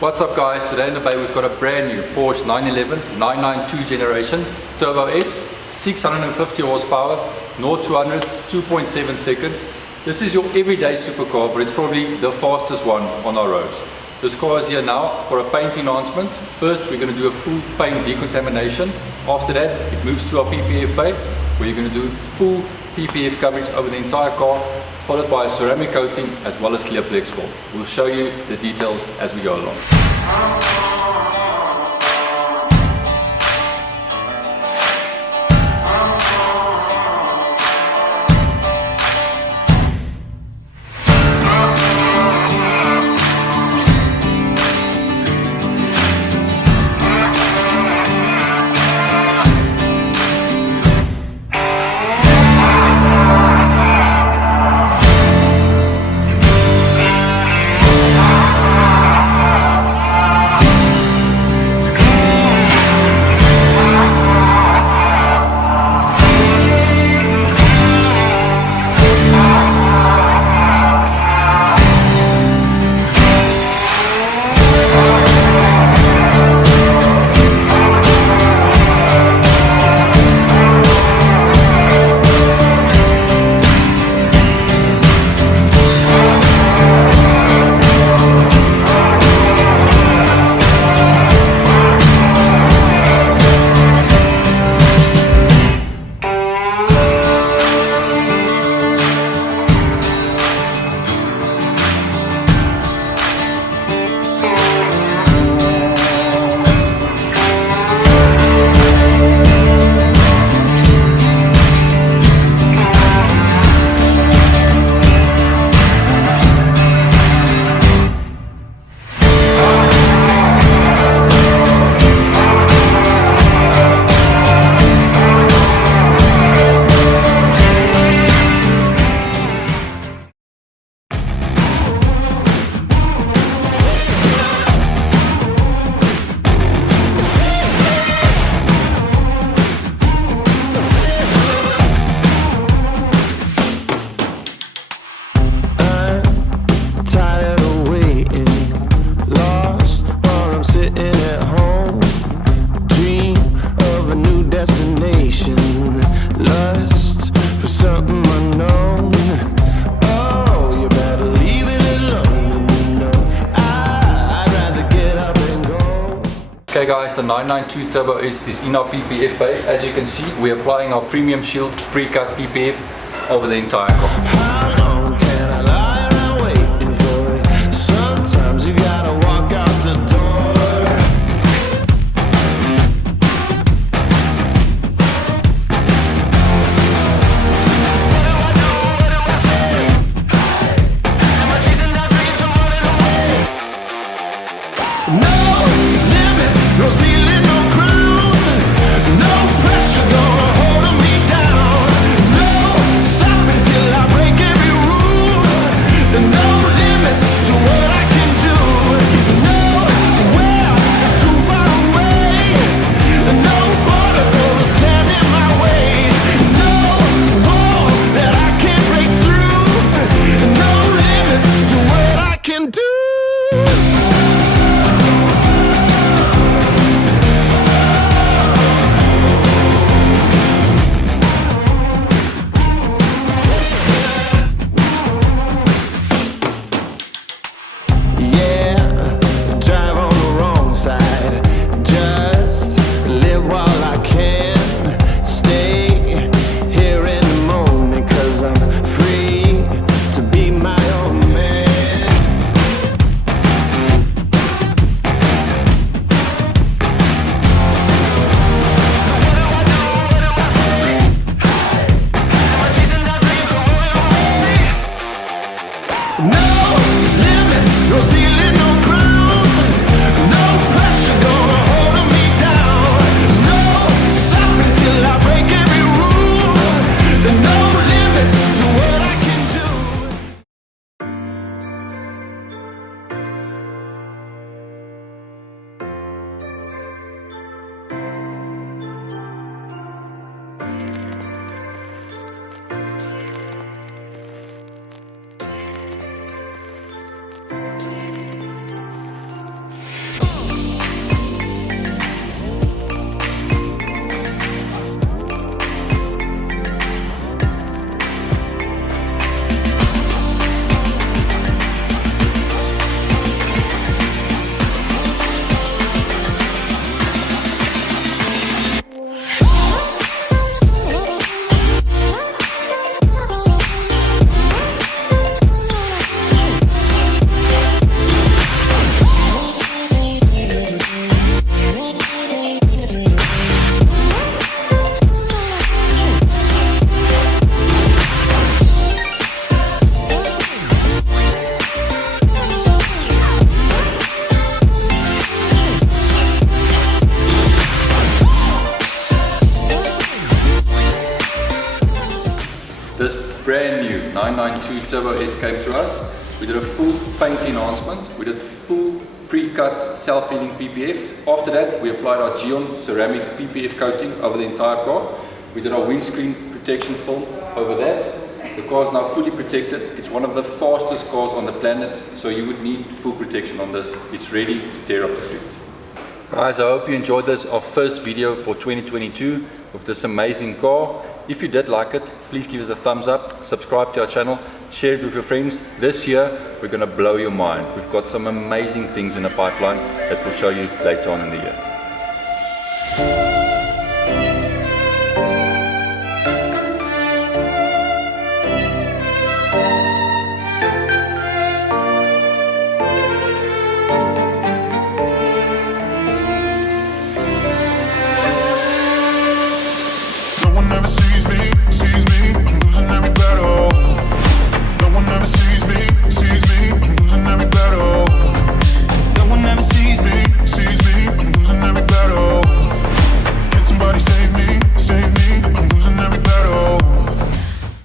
What's up guys, today in the bay we've got a brand new Porsche 911 992 generation Turbo S, 650 horsepower, 0 to 100, 2.7 seconds. This is your everyday supercar, but it's probably the fastest one on our roads. This car is here now for a paint enhancement. First we're going to do a full paint decontamination. After that it moves to our PPF bay, where you're going to do full PPF coverage over the entire car, followed by a ceramic coating as well as clear plex film. We'll show you the details as we go along. Okay guys, the 992 Turbo is in our PPF bay. As you can see, we're applying our Premium Shield pre-cut PPF over the entire car. PPF 992 Turbo S came to us. We did a full paint enhancement. We did full pre-cut self-healing PPF. After that, we applied our Geon ceramic PPF coating over the entire car. We did our windscreen protection film over that. The car is now fully protected. It's one of the fastest cars on the planet, so you would need full protection on this. It's ready to tear up the streets. Guys, I hope you enjoyed this, our first video for 2022 of this amazing car. If you did like it, please give us a thumbs up, subscribe to our channel, share it with your friends. This year, we're going to blow your mind. We've got some amazing things in the pipeline that we'll show you later on in the year.